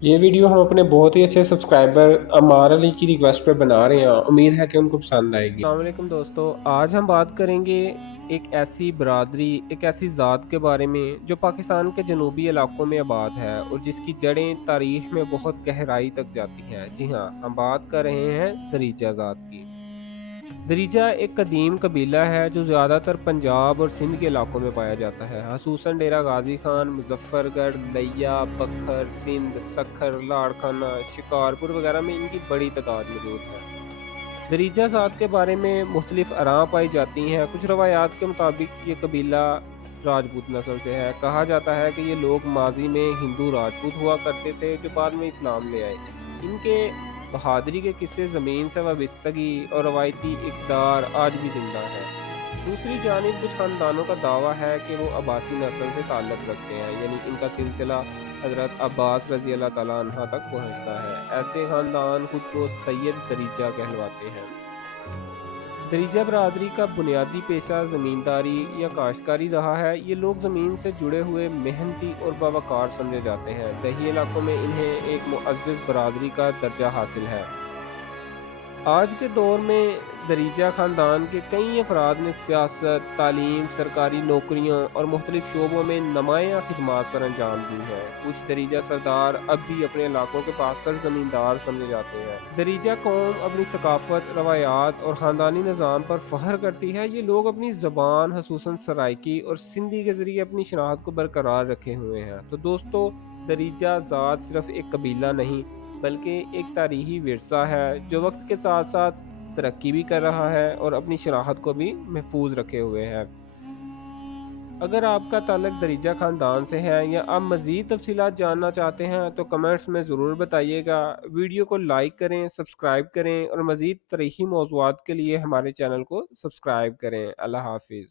ये वीडियो हम अपने बहुत ही अच्छे सब्सक्राइबर अमार अली की रिक्वेस्ट पे बना रहे हैं। उम्मीद है कि उनको पसंद आएगी। अस्सलाम वालेकुम दोस्तों, आज हम बात करेंगे एक ऐसी बरादरी, एक ऐसी ज़ात के बारे में जो पाकिस्तान के जनूबी इलाकों में आबाद है और जिसकी जड़ें तारीख़ में बहुत गहराई तक जाती हैं। जी हाँ, हम बात कर रहे हैं दरीजा ज़ात की। दरीजा एक कदीम कबीला है जो ज़्यादातर पंजाब और सिंध के इलाकों में पाया जाता है, ख़ुसूसन डेरा गाजी खान, मुजफ्फरगढ़, लिया, बखर, सिंध, सखर, लाड़काना, शिकारपुर वगैरह में इनकी बड़ी तादाद मौजूद है। दरीजा ज़ात के बारे में मुख्तलिफ आराम पाई जाती हैं। कुछ रवायात के मुताबिक ये कबीला राजपूत नस्ल से है। कहा जाता है कि ये लोग माजी में हिंदू राजपूत हुआ करते थे जो बाद में इस्लाम ले आए। इनके बहादुरी के किस्से ज़मीन से वाबस्तगी और रवायती इक़दार आज भी जिंदा है। दूसरी जानिब कुछ खानदानों का दावा है कि वो अब्बासी नस्ल से ताल्लुक़ रखते हैं, यानी इनका सिलसिला हज़रत अब्बास रज़ी अल्लाह तआला अन्हा तक पहुँचता है। ऐसे खानदान खुद को सैयद दरीजा कहलवाते हैं। दरीजा बरादरी का बुनियादी पेशा ज़मींदारी या काश्तकारी रहा है। ये लोग ज़मीन से जुड़े हुए मेहनती और बावकार समझे जाते हैं। दही इलाकों में इन्हें एक मुअज़्ज़ज़ बरादरी का दर्जा हासिल है। आज के दौर में दरीजा ख़ानदान के कई अफराद ने सियासत, तालीम, सरकारी नौकरियों और मुख्तलिफ शोबों में नुमायाँ खिदमात सर अंजाम दी हैं। कुछ दरीजा सरदार अब भी अपने इलाकों के बासर ज़मींदार समझे जाते हैं। दरीजा कौम अपनी सकाफ़त, रवायात और ख़ानदानी निज़ाम पर फ़ख्र करती है। ये लोग अपनी ज़बान, ख़ुसूसन सराइकी और सिंधी के ज़रिए अपनी शनाख्त को बरकरार रखे हुए हैं। तो दोस्तों, दरीजा ज़ात सिर्फ़ एक कबीला नहीं बल्कि एक तारीख़ी विरसा है जो वक्त के साथ साथ तरक्की भी कर रहा है और अपनी शनाख्त को भी महफूज रखे हुए है। अगर आपका ताल्लुक दरीजा ख़ानदान से है या आप मज़ीद तफसीलात जानना चाहते हैं तो कमेंट्स में ज़रूर बताइएगा। वीडियो को लाइक करें, सब्सक्राइब करें और मज़ीद तारीख़ी मौज़ूआत के लिए हमारे चैनल को सब्सक्राइब करें। अल्लाह हाफिज़।